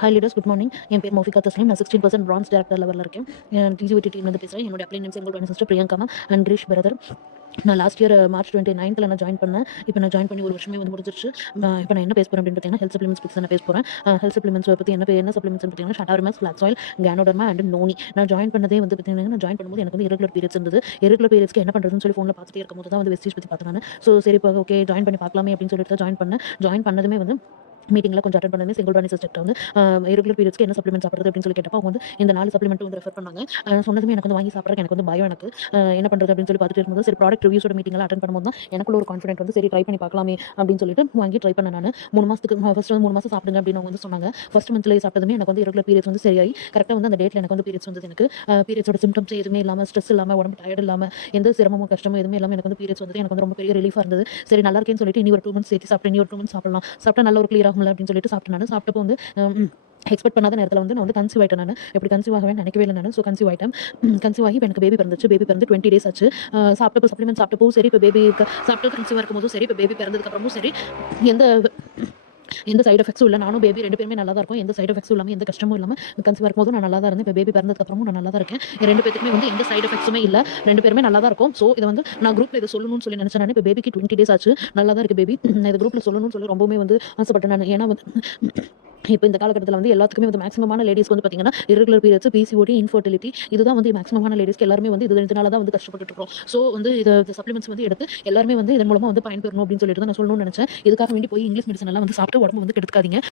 Hi leaders good morning என் பேர் மோஃபிகா தஸ்லீம். நான் சிக்ஸ்டீன் பர்சன்ட் பிரான்ஸ் டேரக்டர் லெவலில் இருக்கேன். டிஜிவிடி டீம் வந்து பேசுகிறேன் என்னோட upline name Sengoda sister Priyanka and Girish brother நான் லாஸ்ட் இயர் மார்ச் டுவெண்ட்டி நைன்த்தில் நான் ஜாயின் பண்ணேன். இப்போ நான் ஜாயின் பண்ணி ஒரு வருஷமே வந்து முடிஞ்சிருச்சு. இப்போ நான் என்ன பேச போகிறேன் அப்படின்னு பார்த்தீங்கன்னா ஹெல்த் சப்ளிமெண்ட்ஸ் பற்றி நான் பேச போகிறேன் ஹெல்த் சப்ளிமெண்ட்ஸ் பற்றி என்ன என்ன சப்ளிமெண்ட்ஸ் பார்த்தீங்கன்னா ஷட்டார்மஸ் flax oil ganoderma and noni நான் ஜாயின் பண்ணதே வந்து பார்த்தீங்கன்னா நான் ஜாயின் பண்ணும்போது எனக்கு வந்து இரகுலர் பீரியட்ஸ் இருந்தது. இரகுலர் பீரியட்ஸ்க்கு என்ன பண்ணுறதுன்னு சொல்லி ஃபோனில் பார்த்துட்டே இருக்கும்போது தான் வந்து வெஸ்டேஜ் பற்றி பார்த்தேன் ஸோ சரி இப்போ ஓகே ஜாயின் பண்ணி பார்க்கலாமே அப்படின்னு சொல்லிட்டு தான் ஜாயின் பண்ணேன். ஜாயின் பண்ணதுமே வந்து மீட்டிங்கில் கொஞ்சம் அட்டன் பண்ணி சிங்கிள் ராணி சிஸ்டர் வந்து ரெகுலர் பீரியட்ஸ்க்கு என்ன சப்ளிமெண்ட் சாப்பிட்றது? அப்படின்னு சொல்லி கேட்டப்போ அவங்க வந்து இந்த நாலு சப்ளிமெண்ட் வந்து ரெஃபர் பண்ணாங்க. சொன்னதுமே எனக்கு வந்து வாங்கி சாப்பிட்றதுக்கு எனக்கு வந்து பயம் எனக்கு. என்ன பண்ணுறது அப்படின்னு சொல்லி பார்த்துட்டு இருக்கும்போது சரி ப்ராடக்ட் ரிவ்யூஸோட மீட்டிங்கில் அட்டன் பண்ணும்போது தான் எனக்குள்ள ஒரு கான்ஃபிடென்ட் வந்து சரி ட்ரை பண்ணி பார்க்கலாமே அப்படின்னு சொல்லிட்டு வாங்கி ட்ரை பண்ண நான். மூணு மாதத்துக்கு ஃபஸ்ட் வந்து மூணு மாதம் சாப்பிடுங்க அப்படின்னு அவங்க வந்து சொன்னாங்க. ஃபர்ஸ்ட் மந்த்லேயே சாப்பிட்டதுமே எனக்கு வந்து ரெகுலர் பீரியட்ஸ் வந்து சரியாகி கரெக்டாக வந்து அந்த டேட்டில் எனக்கு வந்து பீரியட்ஸ் வந்தது எனக்கு. பீரியட்ஸோட சிம்டம்ஸ் எதுவுமே இல்லாமல் ஸ்ட்ரெஸ் இல்லாமல் உடம்பு டயர்ட் இல்லாமல் எந்த சிரமமும் கஷ்டமும் எதுவுமே இல்லாமல் எனக்கு வந்து பீரியட்ஸ் வந்து எனக்கு வந்து ரொம்ப பெரிய ரிலீஃபாக இருந்தது. சரி நல்லா இருக்கேன்னு சொல்லிட்டு இனி ஒரு டூ மந்த்ஸ் சேர்த்து சாப்பிட்டு இனி ஒரு டூ மந்த்ஸ் சாப்பிடலாம். சாப்பிட்டா நல்ல ஒரு clear ஆகும்ல அப்படின்னு சொல்லிட்டு சாப்பிட்டு நான். சாப்பிட்டப்போ வந்து எக்ஸ்பெக்ட் பண்ணாத நேரத்தில் வந்து நான் வந்து கன்சீவ் ஆகிட்டேன் நான். எப்படி கன்சீவ் ஆகவே நினைக்கவே இல்லை நான். ஸோ கன்சீவ் ஆயிட்டேன். கன்சீவ் ஆகி எனக்கு பேபி பிறந்துச்சு. பேபி பிறந்து டுவெண்ட்டி டேஸ் ஆச்சு. சாப்பிட்டப்போ சப்ளிமெண்ட் சாப்பிட்டப்போ சரி இப்போ பேபி சாப்பிட்டு கன்சீவ் இருக்கும்போதும் சரி இப்போ பேபி பிறந்ததுக்கப்புறமும் சரி. எந்த எந்த சைடு எஃபெக்ட்ஸும் இல்லை நானும் பேபி ரெண்டு பேருமே நல்லா தான் இருக்கும். எந்த சைடு எஃபெக்ட்ஸும் இல்லாமல் எந்த கஷ்டமும் இல்லாமல் கன்சீவ் இருக்கும்போது நான் நல்லா தான் இருந்தேன். இப்போ பேபி பிறந்ததுக்கப்புறமும் நான் நல்லா தான் இருக்கேன் ரெண்டு பேருக்குமே வந்து எந்த சைடு எஃபெக்ட்ஸுமே இல்லை. ரெண்டு பேருமே நல்லா தான் இருக்கும். ஸோ இதை வந்து நான் குரூப்பில் இதை சொல்லணும்னு சொல்லி நினச்சேன் நான். இப்போ பேபிக்கு டுவெண்ட்டி டேஸ் ஆச்சு. நல்லா தான் இருக்குது பேபி நான் இதை குரூப்பில் சொல்லணும்னு சொல்லி ரொம்பவுமே வந்து ஆசைப்பட்டேன் நான். ஏன்னா வந்து இப்போ இந்த காலகட்டத்தில் வந்து எல்லாத்துக்குமே வந்து மேக்ஸிமமான லேடிஸ்க்கு வந்து பார்த்தீங்கன்னா irregular பீரியட்ஸ் பிசிஓடி இன்ஃபர்டிலிட்டி இதுதான் வந்து மேக்ஸிமமான லேடிஸ்க்கு எல்லாருமே வந்து இது இதனால தான் வந்து கஷ்டப்பட்டு இருக்கோம். ஸோ வந்து இது சப்ளிமெண்ட்ஸ் வந்து எடுத்து எல்லாருமே வந்து இதன் மூலமாக வந்து பயன்பெறணும் அப்படின்னு சொல்லிட்டு தான் நான் சொல்லணும்னு நினச்சேன். இதுக்காக வேண்டி போய் இங்கிலீஷ் மெடிசன் எல்லாம் வந்து சாப்பிட்டு உடம்பு வந்து கெடுக்காதீங்க